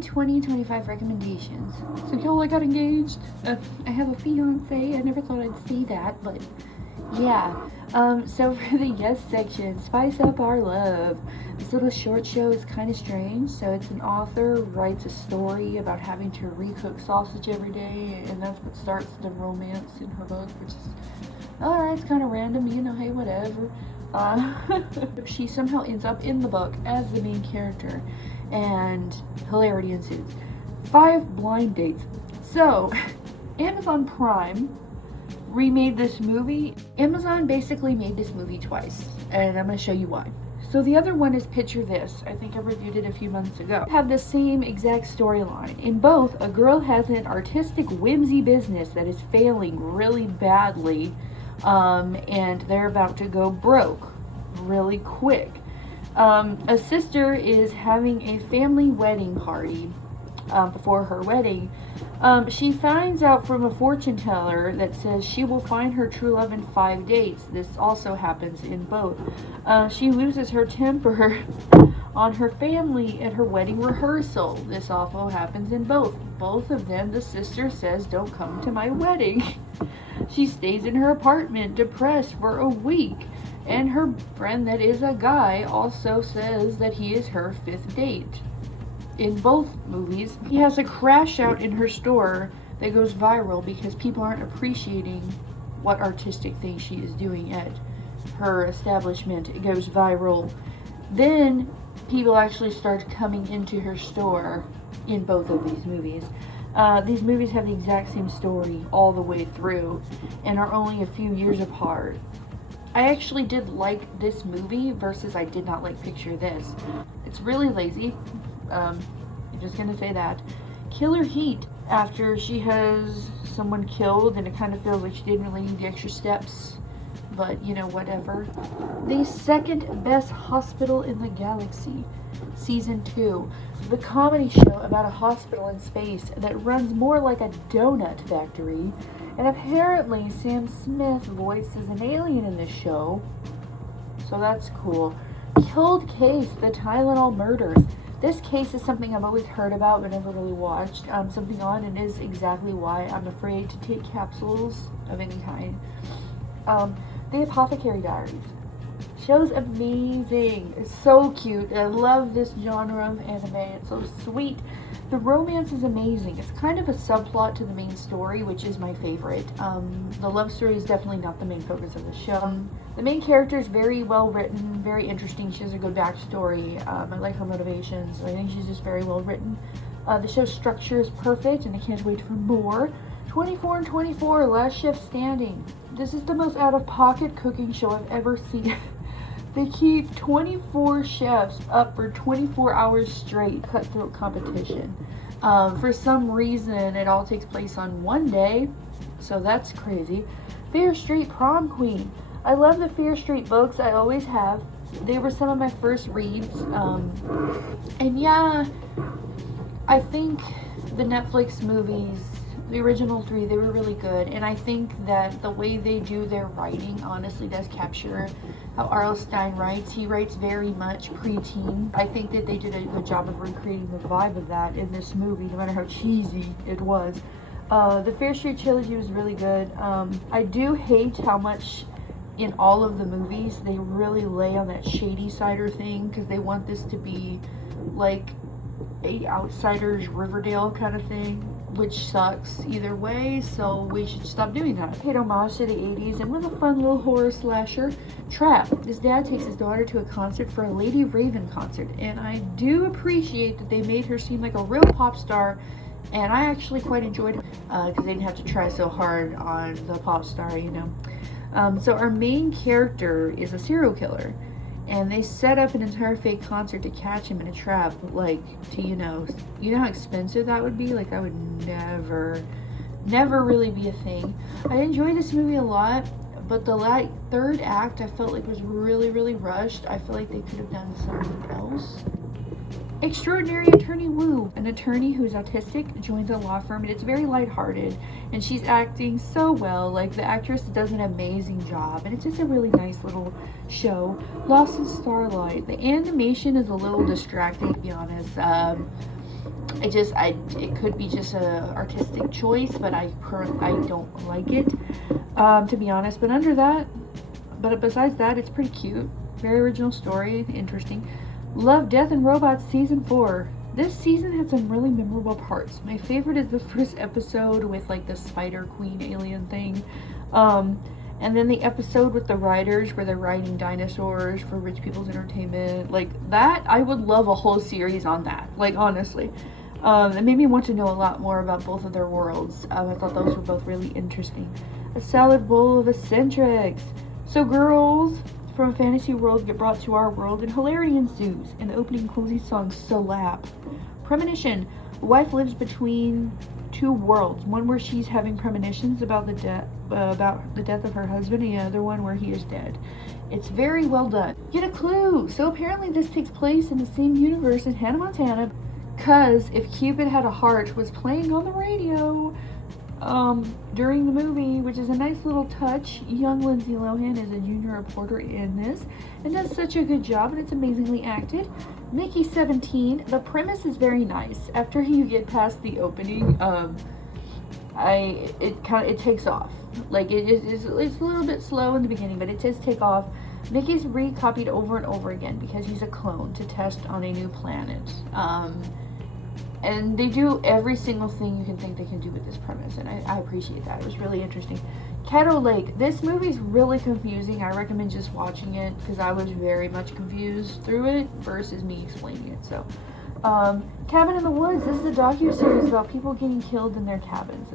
June 2025 recommendations. So y'all, I got engaged. I have a fiance. I never thought I'd say that, but yeah. So for the yes section, spice up our love. This little short show is kind of strange. So it's an author writes a story about having to recook sausage every day, and that's what starts the romance in her book, which is alright, it's kind of random, you know, hey, whatever. She somehow ends up in the book as the main character, and hilarity ensues. 5 blind dates. So, Amazon Prime remade this movie. Amazon basically made this movie twice, and I'm going to show you why. So the other one is Picture This. I think I reviewed it a few months ago. Have the same exact storyline. In both, a girl has an artistic whimsy business that is failing really badly, and they're about to go broke really quick. A sister is having a family wedding party. Before her wedding, she finds out from a fortune teller that says she will find her true love in 5 dates. This also happens in both. She loses her temper on her family at her wedding rehearsal. This also happens in both. Both of them, the sister says, don't come to my wedding. She stays in her apartment depressed for a week. And her friend that is a guy also says that he is her 5th date. In both movies, he has a crash out in her store that goes viral because people aren't appreciating what artistic thing she is doing at her establishment. It goes viral. Then people actually start coming into her store in both of these movies. These movies have the exact same story all the way through and are only a few years apart. I actually did like this movie versus I did not like Picture This. It's really lazy. I'm just gonna say that. Killer Heat, after she has someone killed and it kind of feels like she didn't really need the extra steps, but you know, whatever. The second best hospital in the galaxy, season 2, the comedy show about a hospital in space that runs more like a donut factory, and apparently Sam Smith voices an alien in this show, so that's cool. Cold Case, the Tylenol murders. This case is something I've always heard about but never really watched something on, and is exactly why I'm afraid to take capsules of any kind. The Apothecary Diaries. Show's amazing. It's so cute. I love this genre of anime. It's so sweet. The romance is amazing. It's kind of a subplot to the main story, which is my favorite. The love story is definitely not the main focus of the show. The main character is very well written, very interesting. She has a good backstory. I like her motivations. I think she's just very well written. The show's structure is perfect, and I can't wait for more. 24 and 24, Last Chef Standing. This is the most out-of-pocket cooking show I've ever seen. They keep 24 chefs up for 24 hours straight, cutthroat competition. For some reason, it all takes place on one day, so that's crazy. Fear Street Prom Queen. I love the Fear Street books, I always have. They were some of my first reads. And yeah, I think the Netflix movies, the original 3, they were really good, and I think that the way they do their writing honestly does capture how R.L. Stine writes. He writes very much preteen. I think that they did a good job of recreating the vibe of that in this movie, no matter how cheesy it was. The Fear Street trilogy was really good. I do hate how much in all of the movies they really lay on that shady cider thing, because they want this to be like a Outsiders Riverdale kind of thing, which sucks either way, so we should stop doing that. Paid homage to the 80s, and with a fun little horror slasher, Trap. His dad takes his daughter to a concert for a Lady Raven concert, and I do appreciate that they made her seem like a real pop star, and I actually quite enjoyed it, because they didn't have to try so hard on the pop star, you know. So our main character is a serial killer, and they set up an entire fake concert to catch him in a trap, like, to, you know how expensive that would be? Like, that would never really be a thing. I enjoyed this movie a lot, but the third act I felt like was really, really rushed. I feel like they could have done something else. Extraordinary Attorney Woo. An attorney who's autistic joins a law firm, and it's very lighthearted, and she's acting so well. Like, the actress does an amazing job, and it's just a really nice little show. Lost in Starlight. The animation is a little distracting, to be honest. It could be just a artistic choice, but I don't like it, to be honest. But besides that, it's pretty cute. Very original story, interesting. Love, Death, and Robots season 4. This season had some really memorable parts. My favorite is the first episode with like the Spider Queen alien thing. And then the episode with the writers where they're writing dinosaurs for rich people's entertainment. Like that, I would love a whole series on that. Like honestly. It made me want to know a lot more about both of their worlds. I thought those were both really interesting. A salad bowl of eccentrics. So girls from a fantasy world get brought to our world and hilarity ensues. And the opening and closing songs slap. Premonition. A wife lives between two worlds. One where she's having premonitions about the death of her husband, and the other one where he is dead. It's very well done. Get a clue. So apparently this takes place in the same universe as Hannah Montana, because If Cupid Had a Heart was playing on the radio during the movie, which is a nice little touch. Young Lindsay Lohan is a junior reporter in this and does such a good job, and it's amazingly acted. Mickey 17. The premise is very nice. After you get past the opening, it takes off. Like it's a little bit slow in the beginning, but it does take off. Mickey's recopied over and over again because he's a clone to test on a new planet. And they do every single thing you can think they can do with this premise, and I appreciate that. It was really interesting. Caddo Lake. This movie's really confusing. I recommend just watching it because I was very much confused through it versus me explaining it. So, Cabin in the Woods. This is a docu-series about people getting killed in their cabins.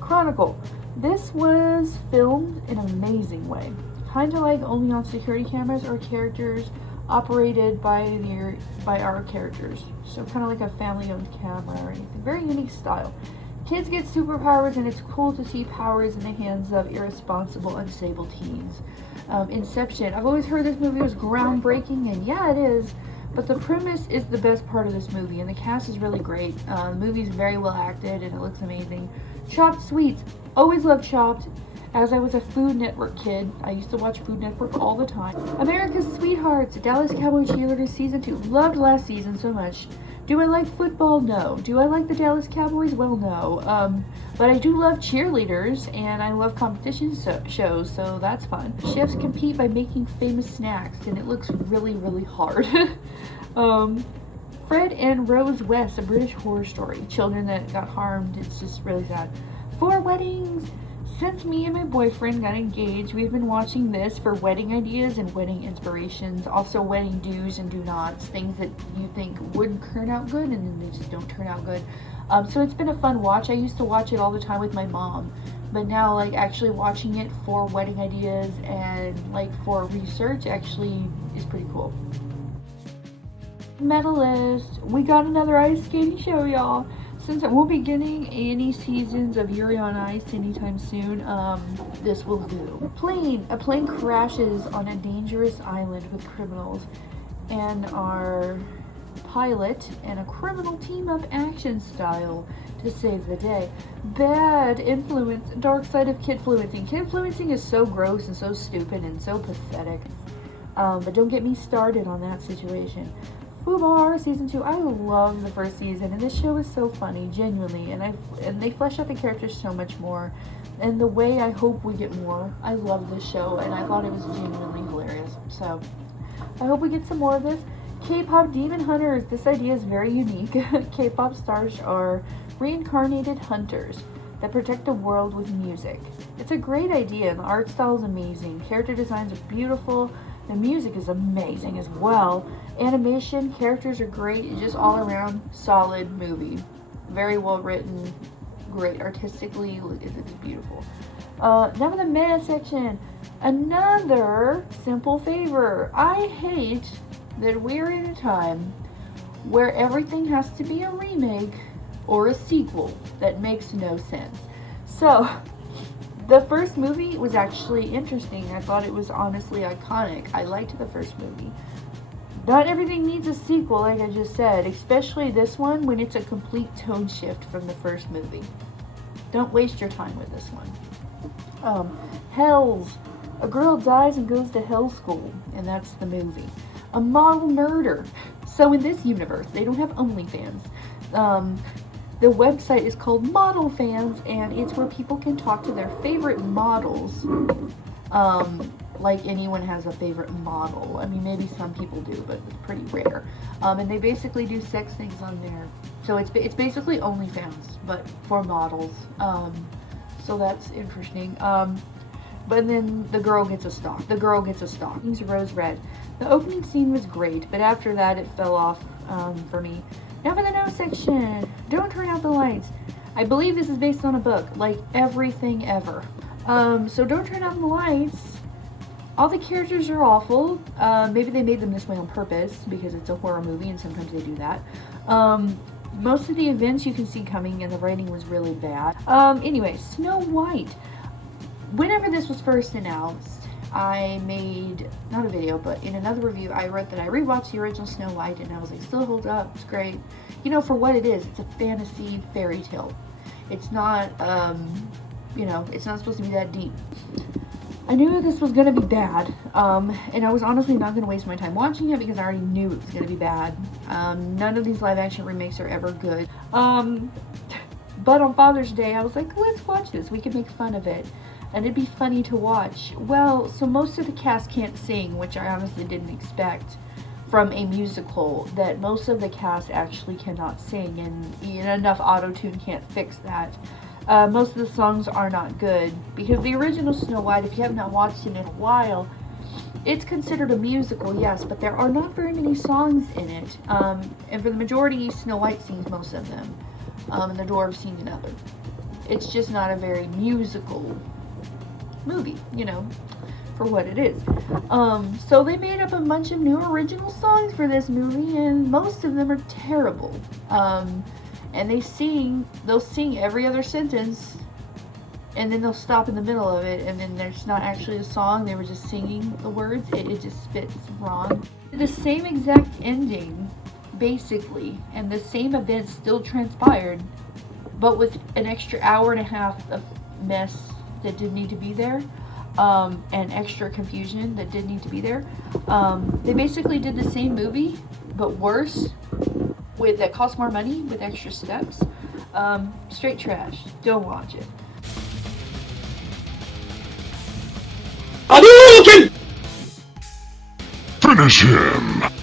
Chronicle. This was filmed in an amazing way. Kind of like only on security cameras or characters operated by our characters. So kind of like a family-owned camera or anything. Very unique style. Kids get superpowers, and it's cool to see powers in the hands of irresponsible, unstable teens. Inception. I've always heard this movie was groundbreaking, and yeah, it is. But the premise is the best part of this movie, and the cast is really great. The movie's very well acted, and it looks amazing. Chopped Sweets. Always loved Chopped. As I was a Food Network kid, I used to watch Food Network all the time. America's Sweethearts, Dallas Cowboy Cheerleaders Season 2. Loved last season so much. Do I like football? No. Do I like the Dallas Cowboys? Well, no. But I do love cheerleaders, and I love competition shows, so that's fun. Chefs compete by making famous snacks, and it looks really, really hard. Fred and Rose West, a British horror story. Children that got harmed. It's just really sad. 4 Weddings. Since me and my boyfriend got engaged, we've been watching this for wedding ideas and wedding inspirations, also wedding do's and do nots, things that you think would turn out good and then they just don't turn out good. So it's been a fun watch. I used to watch it all the time with my mom, but now like actually watching it for wedding ideas and like for research actually is pretty cool. Medalist. We got another ice skating show, y'all. Since I won't be getting any seasons of Yuri on Ice anytime soon, this will do. A plane crashes on a dangerous island with criminals, and our pilot and a criminal team up action style to save the day. Bad influence, dark side of kidfluencing. Kidfluencing is so gross and so stupid and so pathetic. But don't get me started on that situation. Fubar Season 2. I love the first season, and this show is so funny, genuinely, and they flesh out the characters so much more, and the way I hope we get more. I love this show, and I thought it was genuinely hilarious, so I hope we get some more of this. K-pop Demon Hunters. This idea is very unique. K-pop stars are reincarnated hunters that protect the world with music. It's a great idea, and the art style is amazing. Character designs are beautiful. The music is amazing as well. Animation, characters are great. It's just all around solid movie. Very well written, great. Artistically, it's beautiful. Now in the meta section, another simple favor. I hate that we're in a time where everything has to be a remake or a sequel that makes no sense. So, the first movie was actually interesting. I thought it was honestly iconic. I liked the first movie. Not everything needs a sequel, like I just said, especially this one when it's a complete tone shift from the first movie. Don't waste your time with this one. Hells. A girl dies and goes to hell school, and that's the movie. A model murder. So in this universe, they don't have OnlyFans. The website is called Model Fans, and it's where people can talk to their favorite models. Like anyone has a favorite model. I mean, maybe some people do, but it's pretty rare. And they basically do sex things on there. So it's basically OnlyFans, but for models. So that's interesting. But then the girl gets a stalk. The girl gets a stalk. It's rose red. The opening scene was great, but after that it fell off for me. Now for the no section. Don't turn out the lights. I believe this is based on a book, like everything ever. So don't turn out the lights. All the characters are awful. Maybe they made them this way on purpose because it's a horror movie and sometimes they do that. Most of the events you can see coming and the writing was really bad. Anyway, Snow White. Whenever this was first announced, I made, not a video, but in another review, I wrote that I rewatched the original Snow White and I was like, still holds up, it's great. You know, for what it is, it's a fantasy fairy tale. It's not, you know, it's not supposed to be that deep. I knew this was going to be bad, and I was honestly not going to waste my time watching it because I already knew it was going to be bad. None of these live action remakes are ever good. But on Father's Day, I was like, let's watch this. We can make fun of it. And it'd be funny to watch. Well, so most of the cast can't sing, which I honestly didn't expect from a musical, that most of the cast actually cannot sing, and enough auto-tune can't fix that. Most of the songs are not good, because the original Snow White, if you have not watched it in a while, it's considered a musical, yes, but there are not very many songs in it. And for the majority, Snow White sings most of them, and the dwarves sing another. It's just not a very musical movie, you know, for what it is. So they made up a bunch of new original songs for this movie, and most of them are terrible. And they'll sing every other sentence, and then they'll stop in the middle of it, and then there's not actually a song, they were just singing the words. It just spits wrong. The same exact ending, basically, and the same events still transpired, but with an extra hour and a half of mess that didn't need to be there, and extra confusion that didn't need to be there. They basically did the same movie, but worse, that cost more money, with extra steps. Straight trash. Don't watch it. Finish him!